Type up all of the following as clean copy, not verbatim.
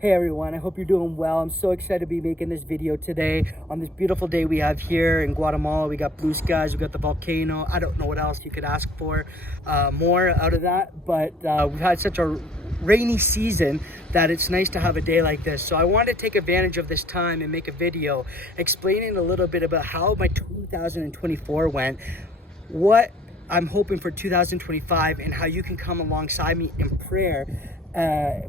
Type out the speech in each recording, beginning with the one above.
Hey everyone, I hope you're doing well. I'm so excited to be making this video today on this beautiful day we have here in Guatemala. We got blue skies, we got the volcano. I don't know what else you could ask for more out of that, but we've had such a rainy season that it's nice to have a day like this. So I wanted to take advantage of this time and make a video explaining a little bit about how my 2024 went, what I'm hoping for 2025, and how you can come alongside me in prayer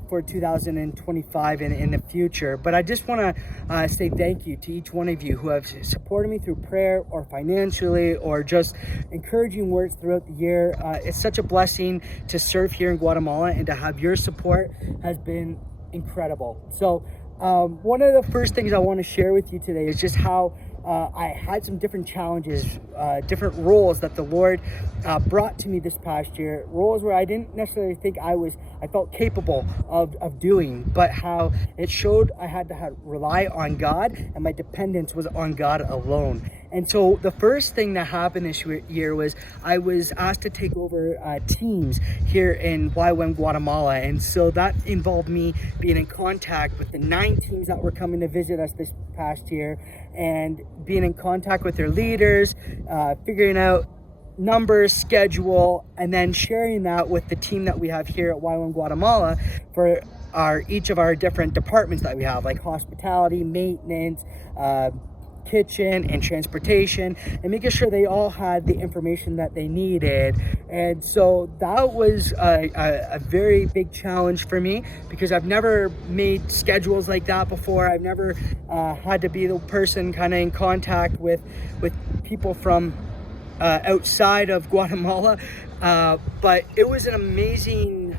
for 2025 and in the future. But I just want to say thank you to each one of you who have supported me through prayer or financially or just encouraging words throughout the year. It's such a blessing to serve here in Guatemala, and to have your support has been incredible. So one of the first things I want to share with you today is just how I had some different challenges, different roles that the Lord brought to me this past year, roles where I didn't necessarily think I felt capable of doing, but how it showed I had to rely on God, and my dependence was on God alone. And so the first thing that happened this year was I was asked to take over teams here in YWAM Guatemala. And so that involved me being in contact with the 9 teams that were coming to visit us this past year, and being in contact with their leaders, figuring out numbers, schedule, and then sharing that with the team that we have here at YWAM Guatemala for each of our different departments that we have, like hospitality, maintenance, kitchen, and transportation, and making sure they all had the information that they needed. And so that was a very big challenge for me, because I've never made schedules like that before. I've never had to be the person kind of in contact with people from outside of Guatemala, but it was an amazing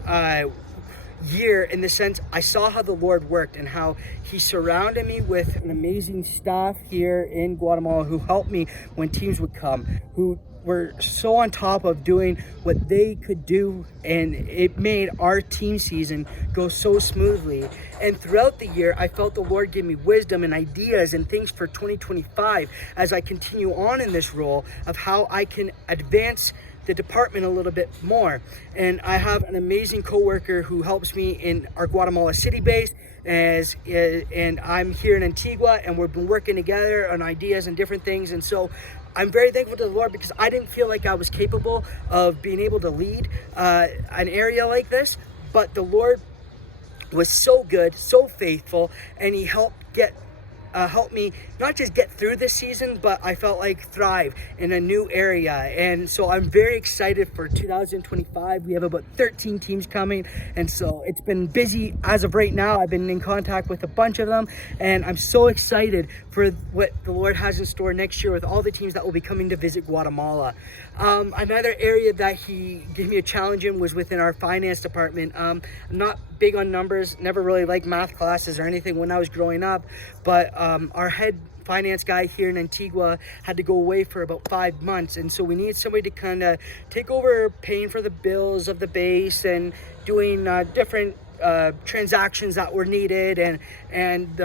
year in the sense I saw how the Lord worked and how he surrounded me with an amazing staff here in Guatemala who helped me when teams would come, who were so on top of doing what they could do, and it made our team season go so smoothly. And throughout the year, I felt the Lord give me wisdom and ideas and things for 2025 as I continue on in this role of how I can advance the department a little bit more. And I have an amazing coworker who helps me in our Guatemala City base, and I'm here in Antigua, and we've been working together on ideas and different things. And so I'm very thankful to the Lord, because I didn't feel like I was capable of being able to lead an area like this, but the Lord was so good, so faithful, and he helped me not just get through this season, but I felt like thrive in a new area. And so I'm very excited for 2025. We have about 13 teams coming, and so it's been busy as of right now. I've been in contact with a bunch of them, and I'm so excited for what the Lord has in store next year with all the teams that will be coming to visit Guatemala. Another area that he gave me a challenge in was within our finance department. I'm not big on numbers, never really liked math classes or anything when I was growing up, but our head finance guy here in Antigua had to go away for about 5 months, and so we needed somebody to kind of take over paying for the bills of the base and doing different transactions that were needed, and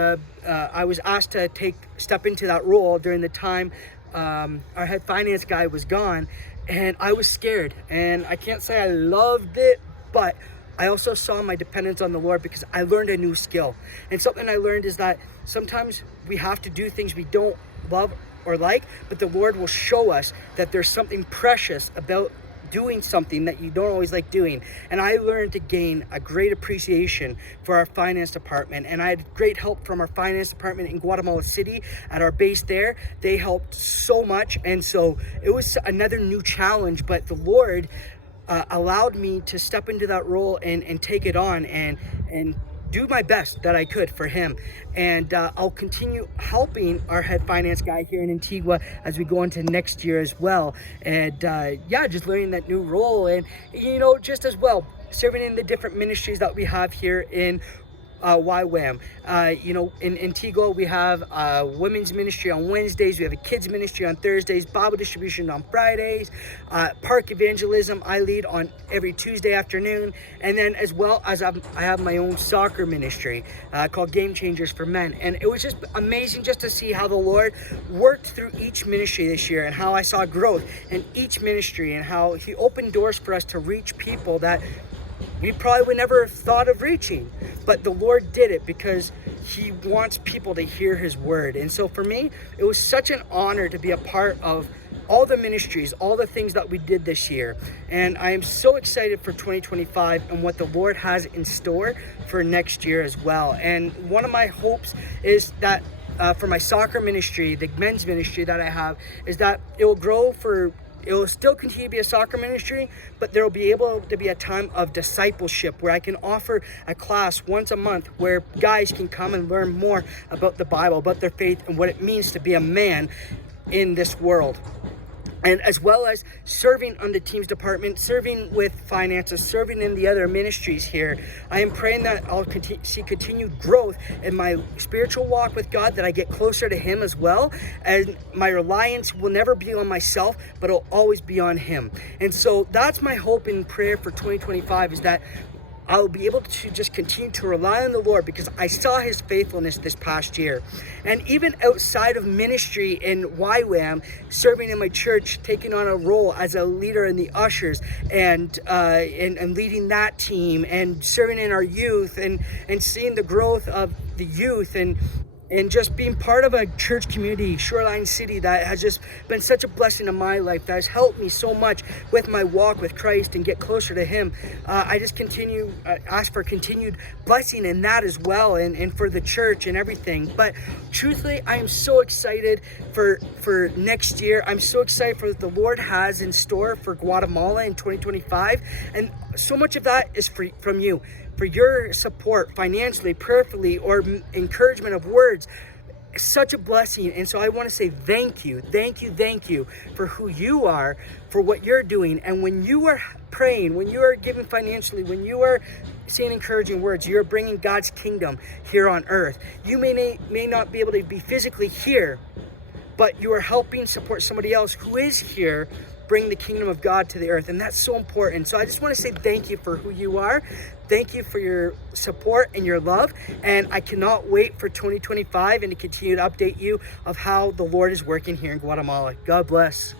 I was asked to step into that role during the time our head finance guy was gone. And I was scared, and I can't say I loved it, but I also saw my dependence on the Lord, because I learned a new skill. And something I learned is that sometimes we have to do things we don't love or like, but the Lord will show us that there's something precious about doing something that you don't always like doing. And I learned to gain a great appreciation for our finance department, and I had great help from our finance department in Guatemala City at our base there. They helped so much, and so it was another new challenge, but the Lord allowed me to step into that role and take it on and do my best that I could for him. And I'll continue helping our head finance guy here in Antigua as we go into next year as well. And just learning that new role, and just as well serving in the different ministries that we have here in YWAM. In Antigua, we have women's ministry on Wednesdays. We have a kids ministry on Thursdays, Bible distribution on Fridays, park evangelism I lead on every Tuesday afternoon, and then as well as I have my own soccer ministry called Game Changers for Men. And it was just amazing just to see how the Lord worked through each ministry this year, and how I saw growth in each ministry, and how he opened doors for us to reach people that we probably would never have thought of reaching. But the Lord did it because he wants people to hear his word. And so for me, it was such an honor to be a part of all the ministries, all the things that we did this year. And I am so excited for 2025 and what the Lord has in store for next year as well. And one of my hopes is that for my soccer ministry, the men's ministry that I have, is that it will grow it will still continue to be a soccer ministry, but there will be able to be a time of discipleship where I can offer a class once a month where guys can come and learn more about the Bible, about their faith, and what it means to be a man in this world. And as well as serving on the teams department, serving with finances, serving in the other ministries here. I am praying that I'll see continued growth in my spiritual walk with God, that I get closer to him as well. And my reliance will never be on myself, but it'll always be on him. And so that's my hope and prayer for 2025, is that I'll be able to just continue to rely on the Lord, because I saw his faithfulness this past year. And even outside of ministry in YWAM, serving in my church, taking on a role as a leader in the ushers and leading that team, and serving in our youth, and seeing the growth of the youth, and just being part of a church community, Shoreline City, that has just been such a blessing in my life, that has helped me so much with my walk with Christ and get closer to him. I just ask for continued blessing in that as well, and for the church and everything. But truthfully, I am so excited for next year. I'm so excited for what the Lord has in store for Guatemala in 2025. And so much of that is from you, for your support financially, prayerfully, or encouragement of words. Such a blessing. And so I want to say thank you for who you are, for what you're doing. And when you are praying, when you are giving financially, when you are saying encouraging words, you're bringing God's kingdom here on earth. You may not be able to be physically here, but you are helping support somebody else who is here, bring the kingdom of God to the earth. And that's so important. So I just want to say thank you for who you are. Thank you for your support and your love. And I cannot wait for 2025 and to continue to update you of how the Lord is working here in Guatemala. God bless.